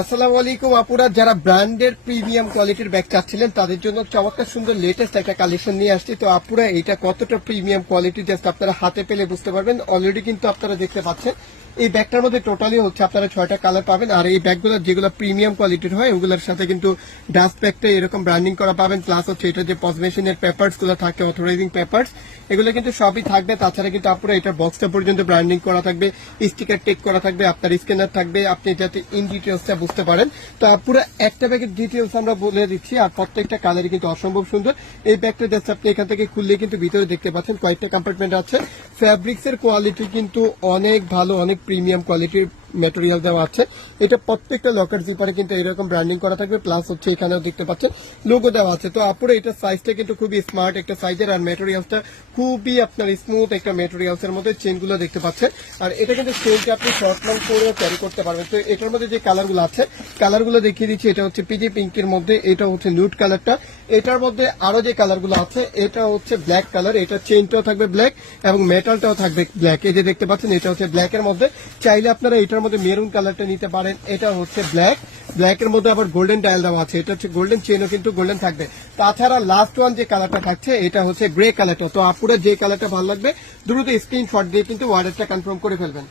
আসসালামু আলাইকুম আপুরা, যারা ব্র্যান্ডের প্রিমিয়াম কোয়ালিটির ব্যাগ চাচ্ছিলেন তাদের জন্য চমৎকার সুন্দর লেটেস্ট একটা কালেকশন নিয়ে আসছি। তো আপুরা এটা কতটা প্রিমিয়াম কোয়ালিটি জাস্ট আপনারা হাতে পেলে বুঝতে পারবেন। অলরেডি কিন্তু আপনারা দেখতে পাচ্ছেন এই ব্যাগটার মধ্যে টোটালি হচ্ছে আপনারা 6টা কালার পাবেন। আর এই ব্যাগগুলো যেগুলো প্রিমিয়াম কোয়ালিটির হয় ওগুলোর সাথে কিন্তু ডাস্ট ব্যাগটা এরকম ব্র্যান্ডিং করা পাবেন। প্লাস হচ্ছে এটা যে পজমেশনের পেপারস গুলো থাকে, অথরাইজিং পেপারস, এগুলো কিন্তু সবই থাকবে। তাছাড়া কিন্তু আপনারা এটার বক্সটা পর্যন্ত ব্র্যান্ডিং করা থাকবে, স্টিকার টেক করা থাকবে, আপনার স্ক্যানার থাকবে, আপনি যাতে ইন ডিটেলসটা বুঝতে পারেন। তো পুরো একটা ব্যাগের ডিটেলস আমরা বলে দিচ্ছি, আর প্রত্যেকটা কালারই কিন্তু অসম্ভব সুন্দর। এই ব্যাগটা জাস্ট আপনি এখান থেকে খুললে কিন্তু ভিতরে দেখতে পাচ্ছেন কয়েকটা কম্পার্টমেন্ট আছে। ফ্যাব্রিক্স এর কোয়ালিটি কিন্তু অনেক ভালো, অনেক প্রিমিয়াম কোয়ালিটির ম্যাটেরিয়াল দেওয়া আছে। এটা প্রত্যেকটা লকার জিপারে কিন্তু এরকম ব্র্যান্ডিং করা থাকবে। প্লাস হচ্ছে এখানেও দেখতে পাচ্ছেন লোগো দেওয়া আছে। তো আপুরে এটা সাইজটা কিন্তু খুবই স্মার্ট একটা সাইজের, আর ম্যাটেরিয়ালসটা খুবই আপনার স্মুথ একটা ম্যাটেরিয়ালস এর মধ্যে। চেনগুলো দেখতে পাচ্ছেন, আর এটা কিন্তু চেনটা আপনি শর্ট লং করেও ক্যারি করতে পারবেন। তো এটার মধ্যে যে কালারগুলো আছে কালারগুলো দেখিয়ে দিচ্ছি। এটা হচ্ছে পিজি পিঙ্কের মধ্যে, এটা হচ্ছে লুট কালারটা। এটার মধ্যে আরো যে কালারগুলো আছে এটা হচ্ছে ব্ল্যাক কালার, এটা চেনটাও থাকবে ব্ল্যাক এবং মেটালটাও থাকবে ব্ল্যাক। এই যে দেখতে পাচ্ছেন এটা হচ্ছে ব্ল্যাক এর মধ্যে। চাইলে আপনারা এটার মধ্যে মেরুন কালারটা নিতে পারেন। এটা হচ্ছে ব্ল্যাক, ব্ল্যাকের মধ্যে আবার গোল্ডেন ডায়াল দেওয়া আছে। এটা হচ্ছে গোল্ডেন, চেনও কিন্তু গোল্ডেন থাকবে। তাছাড়া লাস্ট ওয়ান যে কালারটা থাকছে এটা হচ্ছে গ্রে কালারটা। তো আপুরা যে কালারটা ভালো লাগবে দ্রুত স্ক্রিনশট দিয়ে কিন্তু অর্ডারটা কনফার্ম করে ফেলবেন।